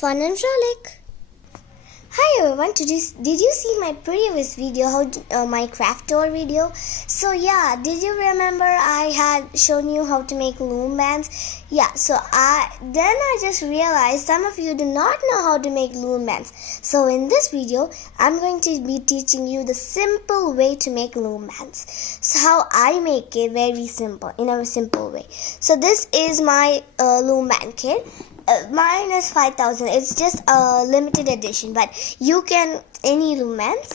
fun and frolic. Hi everyone, did you see my previous video, my craft tour video? So yeah, did you remember I had shown you how to make loom bands? Yeah, so I just realized some of you do not know how to make loom bands. So in this video, I'm going to be teaching you the simple way to make loom bands. So how I make it very simple, in a simple way. So this is my loom band kit. Mine is 5,000. It's just a limited edition, but you can any loom bands.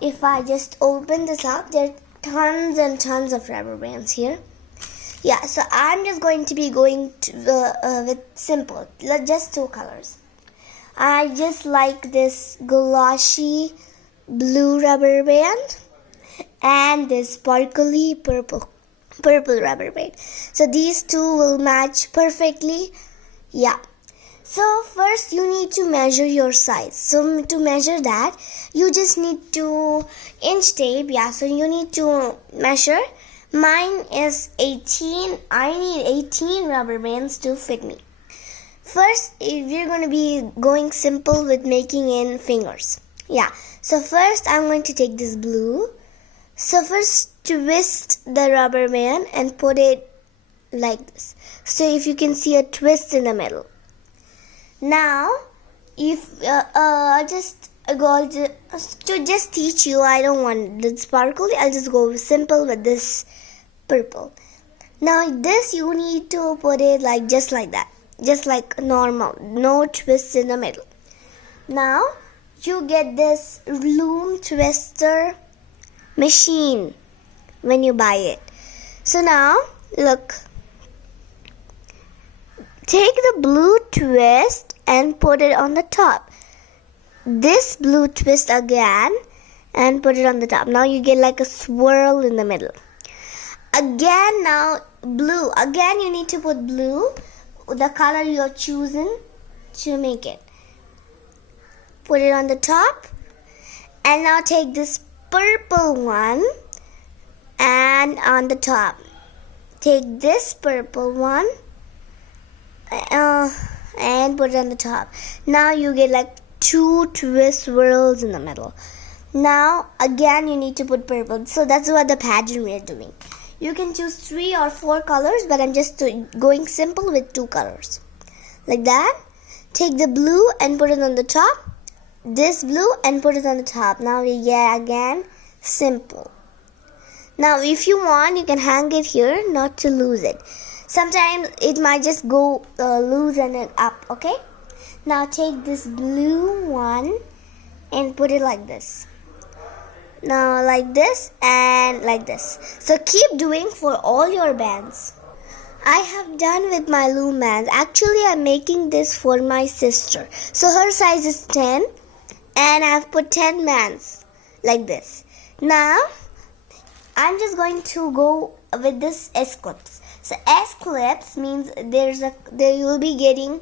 If I just open this up, there are tons and tons of rubber bands here. Yeah, so I'm just going to be going with simple, just two colors. I just like this glossy blue rubber band and this sparkly purple rubber band. So these two will match perfectly. Yeah, so first you need to measure your size. So to measure that, you just need to inch tape. Yeah, so you need to measure. Mine is 18. I need 18 rubber bands to fit me. First, we're going to be going simple with making in fingers. Yeah, so first I'm going to take this blue. So first twist the rubber band and put it like this. So if you can see a twist in the middle. Now, if to just teach you, I don't want the sparkly. I'll just go simple with this purple. Now this you need to put it just like that, just like normal, no twists in the middle. Now you get this loom twister machine when you buy it. So now look. Take the blue twist and put it on the top. This blue twist again and put it on the top. Now you get like a swirl in the middle. Again, now blue. Again, you need to put blue, the color you're choosing to make it. Put it on the top. And now take this purple one and on the top. Take this purple one. And put it on the top. Now you get like two twist swirls in the middle. Now again you need to put purple. So that's what the pattern we are doing. You can choose 3 or 4 colors, but I'm just going simple with 2 colors. Like that. Take the blue and put it on the top. This blue and put it on the top. Now we get again simple. Now if you want, you can hang it here not to lose it. Sometimes it might just go loosen it up, okay? Now take this blue one and put it like this. Now like this and like this. So keep doing for all your bands. I have done with my loom bands. Actually, I'm making this for my sister. So her size is 10 and I've put 10 bands like this. Now, I'm just going to go with this S-clips. So S-clips means you will be getting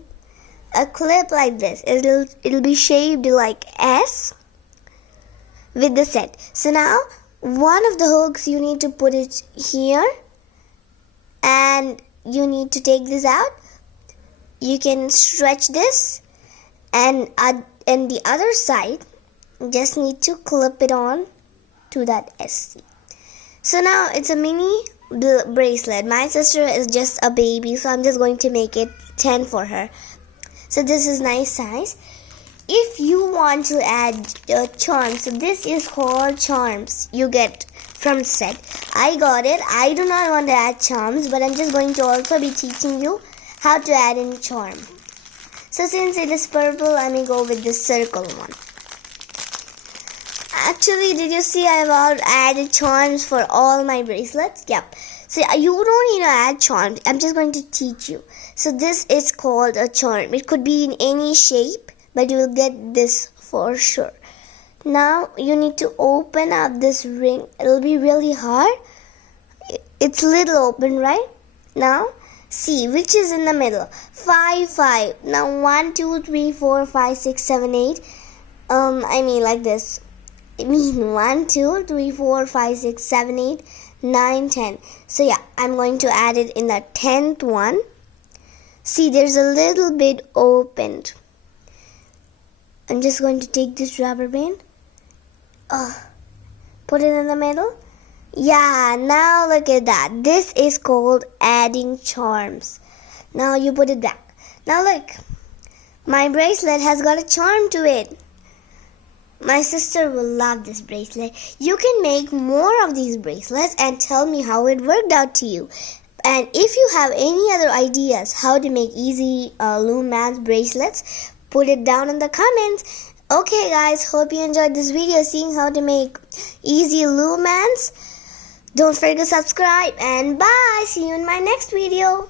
a clip like this. It'll be shaped like S with the set. So now one of the hooks you need to put it here and you need to take this out. You can stretch this and the other side just need to clip it on to that SC. So now it's a mini bracelet. My sister is just a baby, so I'm just going to make it 10 for her. So this is nice size. If you want to add charms, so this is called charms you get from the set. I got it. I do not want to add charms, but I'm just going to also be teaching you how to add in charm. So since it is purple, I'm going to go with this circle one. Actually, did you see I've added charms for all my bracelets? Yep. So you don't need to add charms. I'm just going to teach you. So this is called a charm. It could be in any shape, but you will get this for sure. Now you need to open up this ring. It'll be really hard. It's little open, right? Now see which is in the middle. 5, 5. Now 1, 2, 3, 4, 5, 6, 7, 8. I mean like this. I mean 1, 2, 3, 4, 5, 6, 7, 8, 9, 10. So yeah, I'm going to add it in the 10th one. See, there's a little bit opened. I'm just going to take this rubber band. Put it in the middle. Yeah, now look at that. This is called adding charms. Now you put it back. Now look. My bracelet has got a charm to it. My sister will love this bracelet. You can make more of these bracelets and tell me how it worked out to you. And if you have any other ideas how to make easy Loom Mans bracelets, put it down in the comments. Okay guys, hope you enjoyed this video seeing how to make easy Loom Mans. Don't forget to subscribe and bye. See you in my next video.